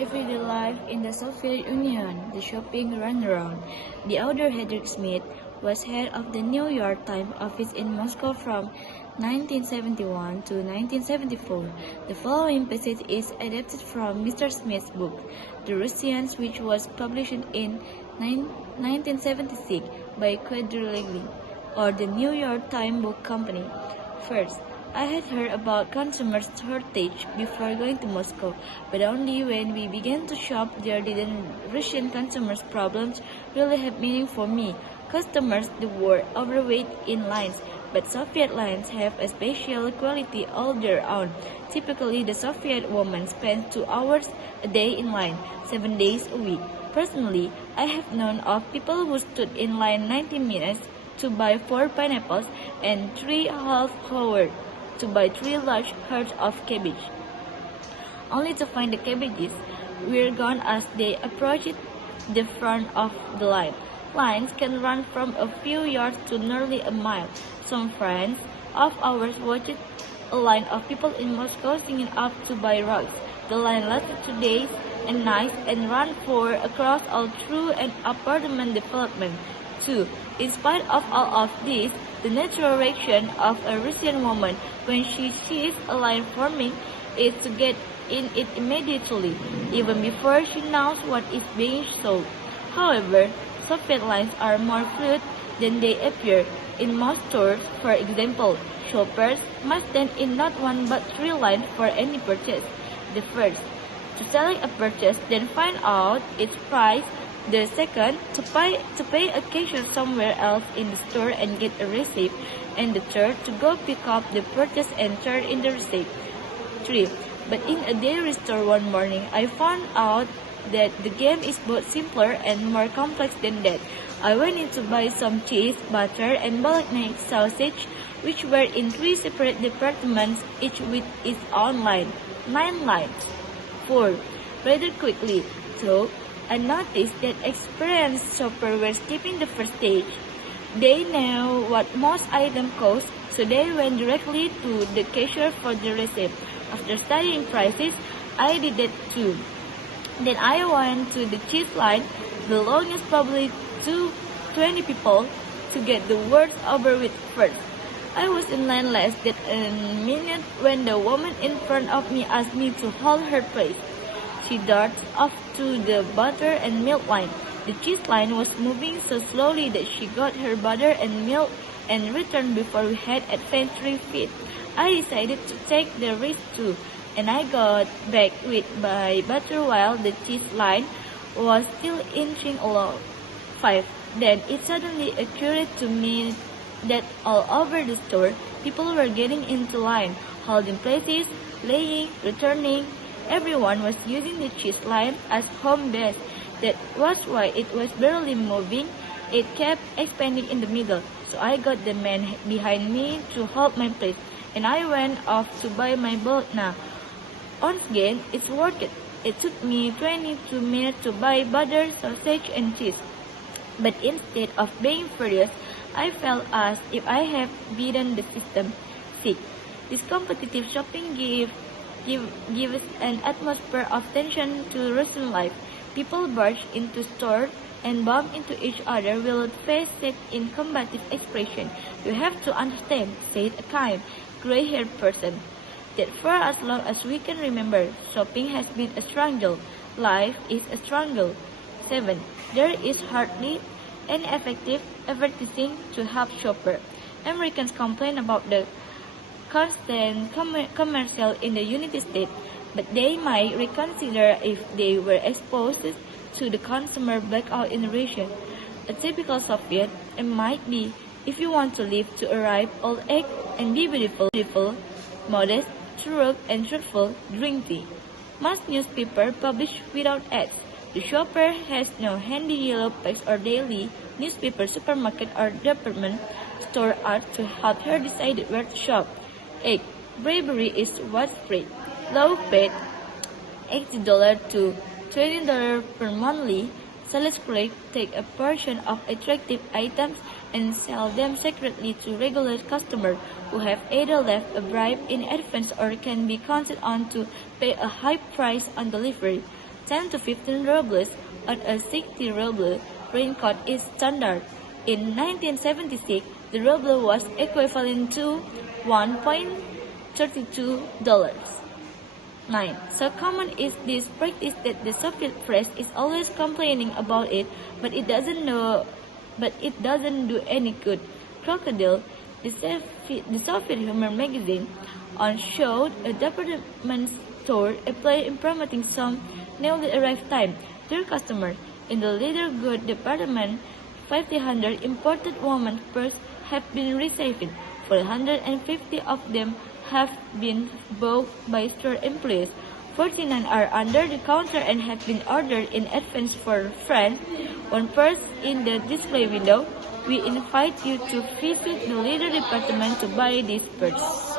everyday life in the Soviet Union, the shopping runaround. The author Hedrick Smith was head of the New York Times office in Moscow from 1971 to 1974. The following passage is adapted from Mr. Smith's book, The Russians, which was published in 1976 by Quadrilateral, or the New York Times Book Company. First, I had heard about consumer shortage before going to Moscow, but only when we began to shop there did Russian consumers' problems really have meaning for me. Customers were overweight in lines, but Soviet lines have a special quality all their own. Typically, the Soviet woman spends 2 hours a day in line, 7 days a week. Personally, I have known of people who stood in line 90 minutes to buy 4 pineapples and 3 half hours to buy 3 large heads of cabbage, only to find the cabbages were gone as they approached the front of the line. Lines can run from a few yards to nearly a mile. Some friends of ours watched a line of people in Moscow singing up to buy rugs. The line lasted 2 days and nights and ran for across all through an apartment development. 2. In spite of all of this, the natural reaction of a Russian woman when she sees a line forming is to get in it immediately, even before she knows what is being sold. However, Soviet lines are more fluid than they appear. In most stores, for example, shoppers must stand in not 1 but 3 lines for any purchase. The first, to select a purchase, then find out its price. The second, to pay a cashier somewhere else in the store and get a receipt. And the third, to go pick up the purchase and turn in the receipt. 3. But in a dairy store one morning, I found out that the game is both simpler and more complex than that. I went in to buy some cheese, butter, and bolognese sausage, which were in 3 separate departments, each with its own line. 9 lines. 4. Rather quickly, though, I noticed that experienced shoppers were skipping the first stage. They knew what most items cost, so they went directly to the cashier for the receipt. After studying prices, I did that too. Then I went to the cheese line, the longest probably to 20 people, to get the worst over with first. I was in line less than a minute when the woman in front of me asked me to hold her place. She darted off to the butter and milk line. The cheese line was moving so slowly that she got her butter and milk and returned before we had advanced 3 feet. I decided to take the risk too, and I got back with my butter while the cheese line was still inching along. 5. Then it suddenly occurred to me that all over the store, people were getting into line, holding places, laying, returning. Everyone was using the cheese line as home base. That was why it was barely moving. It kept expanding in the middle, so I got the man behind me to hold my place, and I went off to buy my bolognese. Once again, it's worth it. It took me 22 minutes to buy butter, sausage, and cheese. But instead of being furious, I felt as if I had beaten the system. 6. This competitive shopping gives an atmosphere of tension to Russian life. People barge into stores and bump into each other with face set in combative expression. You have to understand, said a kind, gray-haired person, that for as long as we can remember, shopping has been a struggle. Life is a struggle. 7. There is hardly any effective advertising to help shoppers. Americans complain about the constant commercial in the United States, but they might reconsider if they were exposed to the consumer blackout in the region. A typical Soviet, it might be, if you want to live to arrive old age and be beautiful, modest, true and truthful, drink tea. Most newspapers publish without ads. The shopper has no handy yellow pages or daily newspaper, supermarket or department store art to help her decide where to shop. 8. Bravery is widespread. Low paid $80 to $20 per monthly. Sales clerks take a portion of attractive items and sell them secretly to regular customers who have either left a bribe in advance or can be counted on to pay a high price on delivery. 10 to 15 rubles on a 60 ruble raincoat is standard. In 1976, the ruble was equivalent to $1.32. 9. So common is this practice that the Soviet press is always complaining about it, but it doesn't do any good. Crocodile, the Soviet humor magazine, on showed a department store in promoting some newly arrived time. Dear customer, in the leather goods department, 500 imported women's purses have been received. 450 of them have been bought by store employees. 49 are under the counter and have been ordered in advance for a friend. One purse in the display window. We invite you to visit the leather department to buy this purse.